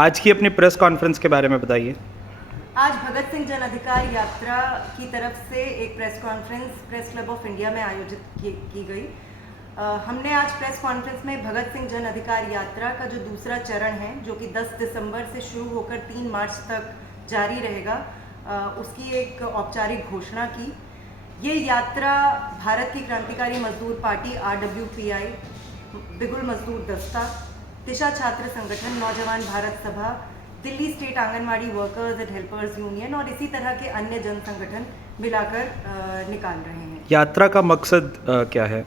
आज की अपनी प्रेस कॉन्फ्रेंस के बारे में बताइए। आज भगत सिंह जन अधिकार यात्रा की तरफ से एक press conference press club of India में आयोजित की गई। हमने आज प्रेस कॉन्फ्रेंस में भगत सिंह जन अधिकार यात्रा का जो दूसरा चरण है, जो कि 10 दिसंबर से शुरू होकर 3 मार्च तक जारी रहेगा, उसकी एक औपचारिक घोषणा की। ये यात्रा भारत की क्रांतिकारी मजदूर पार्टी RWPI, बिगुल मजदूर दस्ता, दिशा छात्र संगठन, नौजवान भारत सभा, Delhi state anganwadi workers and helpers union और इसी तरह के अन्य जन संगठन मिलाकर निकाल रहे हैं। यात्रा का मकसद क्या है?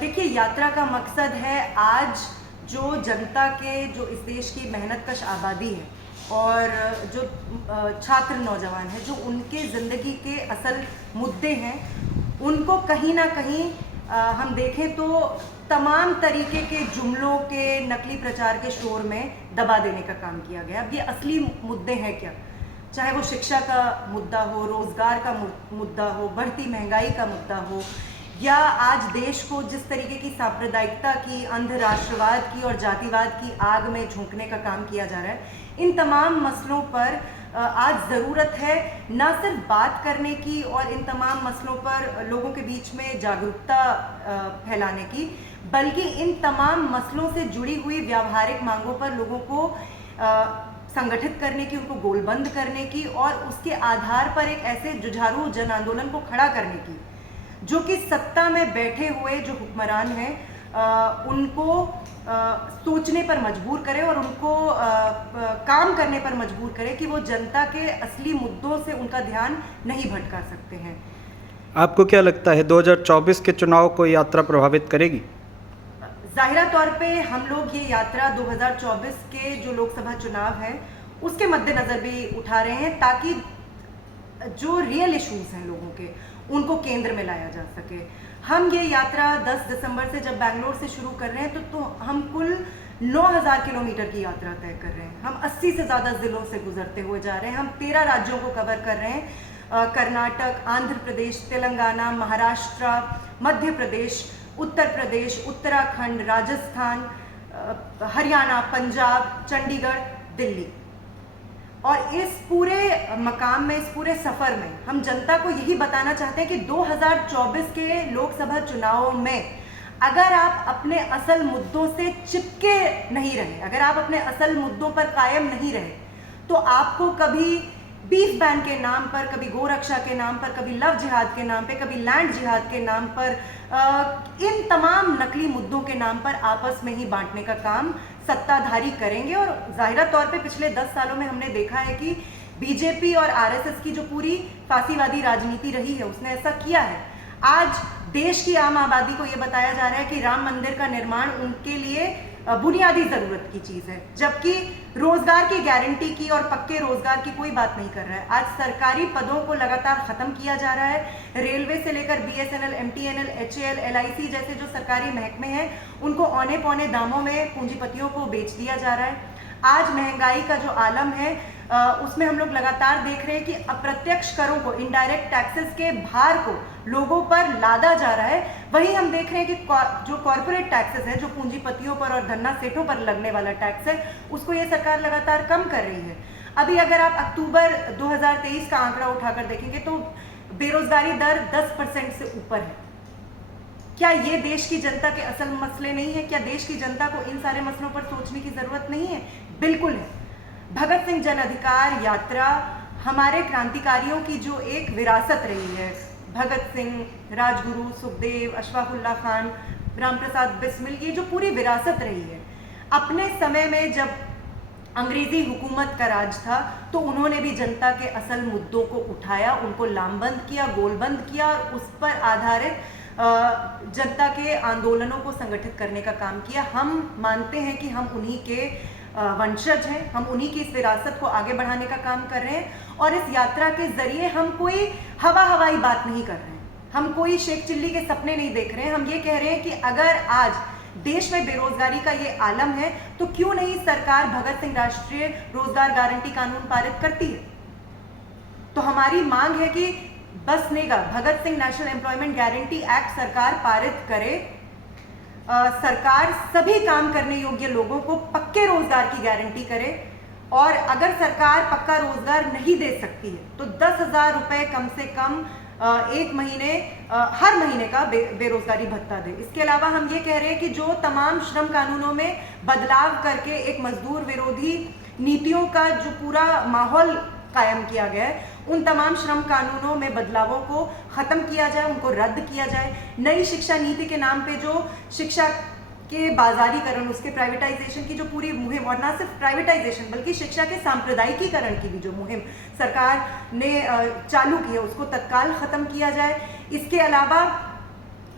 देखिए, यात्रा का मकसद है आज जो जनता के, जो इस देश की मेहनतकश आबादी है और जो छात्र नौजवान हैं, जो उनके ज़िंदगी के असल मुद्दे हैं, उनको कहीं ना कहीं हम देखें तो तमाम तरीके के जुमलों के, नकली प्रचार के शोर में दबा देने का काम किया गया। अब ये असली मुद्दे हैं क्या? चाहे वो शिक्षा का मुद्दा हो, रोजगार का मुद्दा हो, बढ़ती महंगाई का मुद्दा हो, या आज देश को जिस तरीके की सांप्रदायिकता की, अंध राष्ट्रवाद की और जातिवाद की आग में झोंकने का काम किया जा रहा है, इन तमाम मसलों पर आज ज़रूरत है न सिर्फ बात करने की और इन तमाम मसलों पर लोगों के बीच में जागरूकता फैलाने की, बल्कि इन तमाम मसलों से जुड़ी हुई व्यावहारिक मांगों पर लोगों को संगठित करने की, उनको गोलबंद करने की और उसके आधार पर एक ऐसे जुझारू जन आंदोलन को खड़ा करने की जो कि सत्ता में बैठे हुए जो हुक्मरान हैं उनको सोचने पर मजबूर करे और उनको काम करने पर मजबूर करे कि वो जनता के असली मुद्दों से उनका ध्यान नहीं भटका सकते हैं। आपको क्या लगता है 2024 के चुनाव को यात्रा प्रभावित करेगी? जाहिरा तौर पे हम लोग ये यात्रा 2024 के जो लोकसभा चुनाव है उसके मद्देनज़र भी उठा रहे हैं, ताकि जो रियल इश्यूज हैं लोगों के, उनको केंद्र में लाया जा सके। हम ये यात्रा 10 दिसंबर से जब बैंगलोर से शुरू कर रहे हैं तो हम कुल 9000 किलोमीटर की यात्रा तय कर रहे हैं। हम 80 से ज़्यादा ज़िलों से गुजरते हुए जा रहे हैं। हम 13 राज्यों को कवर कर रहे हैं, कर्नाटक, आंध्र प्रदेश, तेलंगाना, महाराष्ट्र, मध्य प्रदेश, उत्तर प्रदेश, उत्तराखंड, राजस्थान, हरियाणा, पंजाब, चंडीगढ़, दिल्ली। और इस पूरे मकाम में, इस पूरे सफ़र में हम जनता को यही बताना चाहते हैं कि 2024 के लोकसभा चुनावों में अगर आप अपने असल मुद्दों से चिपके नहीं रहे, अगर आप अपने असल मुद्दों पर कायम नहीं रहे, तो आपको कभी बीफ बैन के नाम पर, कभी गोरक्षा के नाम पर, कभी लव जिहाद के नाम पे, कभी लैंड जिहाद के नाम पर, इन तमाम नकली मुद्दों के नाम पर आपस में ही बांटने का काम सत्ताधारी करेंगे। और जाहिरा तौर पे पिछले 10 सालों में हमने देखा है कि बीजेपी और आरएसएस की जो पूरी फांसीवादी राजनीति रही है, उसने ऐसा किया है। आज देश की आम आबादी को ये बताया जा रहा है कि राम मंदिर का निर्माण उनके लिए बुनियादी ज़रूरत की चीज़ है, जबकि रोजगार की गारंटी की और पक्के रोजगार की कोई बात नहीं कर रहा है। आज सरकारी पदों को लगातार ख़त्म किया जा रहा है। रेलवे से लेकर BSNL, MTNL, HAL, LIC जैसे जो सरकारी महकमे हैं, उनको औने पौने दामों में पूंजीपतियों को बेच दिया जा रहा है। आज महंगाई का जो आलम है उसमें हम लोग लगातार देख रहे हैं कि अप्रत्यक्ष करों को, इनडायरेक्ट टैक्सेस के भार को लोगों पर लादा जा रहा है। वहीं हम देख रहे हैं कि जो कॉर्पोरेट टैक्सेस है, जो पूंजीपतियों पर और धन्ना सेठों पर लगने वाला टैक्स है, उसको ये सरकार लगातार कम कर रही है। अभी अगर आप अक्टूबर 2023 का आंकड़ा उठाकर देखेंगे तो बेरोजगारी दर 10% से ऊपर है। क्या ये देश की जनता के असल मसले नहीं है? क्या देश की जनता को इन सारे मसलों पर सोचने की जरूरत नहीं है? बिल्कुल है। भगत सिंह जन अधिकार यात्रा हमारे क्रांतिकारियों की जो एक विरासत रही है, भगत सिंह, राजगुरु, सुखदेव, अशफाकुल्लाह खान, रामप्रसाद बिस्मिल, ये जो पूरी विरासत रही है, अपने समय में जब अंग्रेजी हुकूमत का राज था तो उन्होंने भी जनता के असल मुद्दों को उठाया, उनको लामबंद किया, गोलबंद किया और उस पर आधारित जनता के आंदोलनों को संगठित करने का काम किया। हम मानते हैं कि हम उन्हीं के वंशज हैं, हम उन्हीं की इस विरासत को आगे बढ़ाने का काम कर रहे हैं। और इस यात्रा के जरिए हम कोई हवाई बात नहीं कर रहे हैं, हम कोई शेख चिल्ली के सपने नहीं देख रहे हैं। हम ये कह रहे हैं कि अगर आज देश में बेरोजगारी का ये आलम है तो क्यों नहीं सरकार भगत सिंह राष्ट्रीय रोजगार गारंटी कानून पारित करती है। तो हमारी मांग है कि बस नेगा Bhagat Singh national employment guarantee act सरकार पारित करे। सरकार सभी काम करने योग्य लोगों को पक्के रोजगार की गारंटी करे। और अगर सरकार पक्का रोजगार नहीं दे सकती है तो 10,000 रुपए कम से कम एक महीने हर महीने का बेरोजगारी भत्ता दे। इसके अलावा हम ये कह रहे हैं कि जो तमाम श्रम कानूनों में बदलाव करके एक मजदूर विरोधी नीतियों का जो पूरा माहौल कायम किया गया है, उन तमाम श्रम कानूनों में बदलावों को खत्म किया जाए, उनको रद्द किया जाए। नई शिक्षा नीति के नाम पे जो शिक्षा के बाजारीकरण, उसके प्राइवेटाइजेशन की जो पूरी मुहिम, और ना सिर्फ प्राइवेटाइजेशन बल्कि शिक्षा के सांप्रदायिकीकरण की भी जो मुहिम सरकार ने चालू की है, उसको तत्काल खत्म किया जाए। इसके अलावा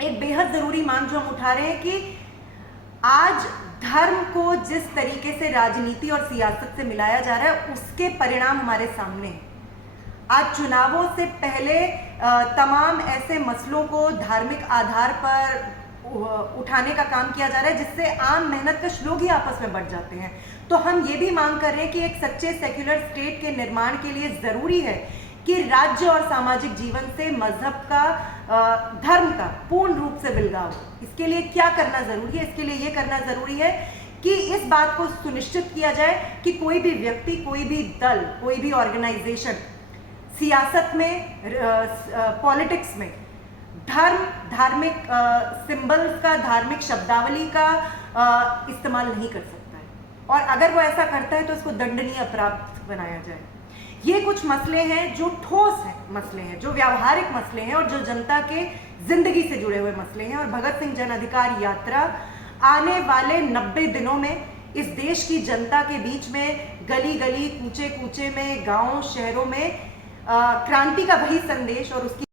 एक बेहद जरूरी मांग जो हम उठा रहे हैं कि आज धर्म को जिस तरीके से राजनीति और सियासत से मिलाया जा रहा है, उसके परिणाम हमारे सामने हैं। आज चुनावों से पहले तमाम ऐसे मसलों को धार्मिक आधार पर उठाने का काम किया जा रहा है जिससे आम मेहनतकश लोग ही आपस में बढ़ जाते हैं। तो हम ये भी मांग कर रहे हैं कि एक सच्चे सेक्युलर स्टेट के निर्माण के लिए जरूरी है कि राज्य और सामाजिक जीवन से मजहब का, धर्म का पूर्ण रूप से विलगाव हो। इसके लिए क्या करना जरूरी है? इसके लिए ये करना जरूरी है कि इस बात को सुनिश्चित किया जाए कि कोई भी व्यक्ति, कोई भी दल, कोई भी ऑर्गेनाइजेशन सियासत में, पॉलिटिक्स में धर्म, धार्मिक सिंबल्स का, धार्मिक शब्दावली का इस्तेमाल नहीं कर सकता है, और अगर वो ऐसा करता है तो उसको दंडनीय अपराध बनाया जाए। ये कुछ मसले हैं जो ठोस है, मसले हैं जो व्यावहारिक मसले हैं और जो जनता के जिंदगी से जुड़े हुए मसले हैं। और भगत सिंह जन अधिकार यात्रा आने वाले 90 दिनों में इस देश की जनता के बीच में, गली गली, कूचे कूचे में, गांवों, शहरों में क्रांति का वही संदेश और उसकी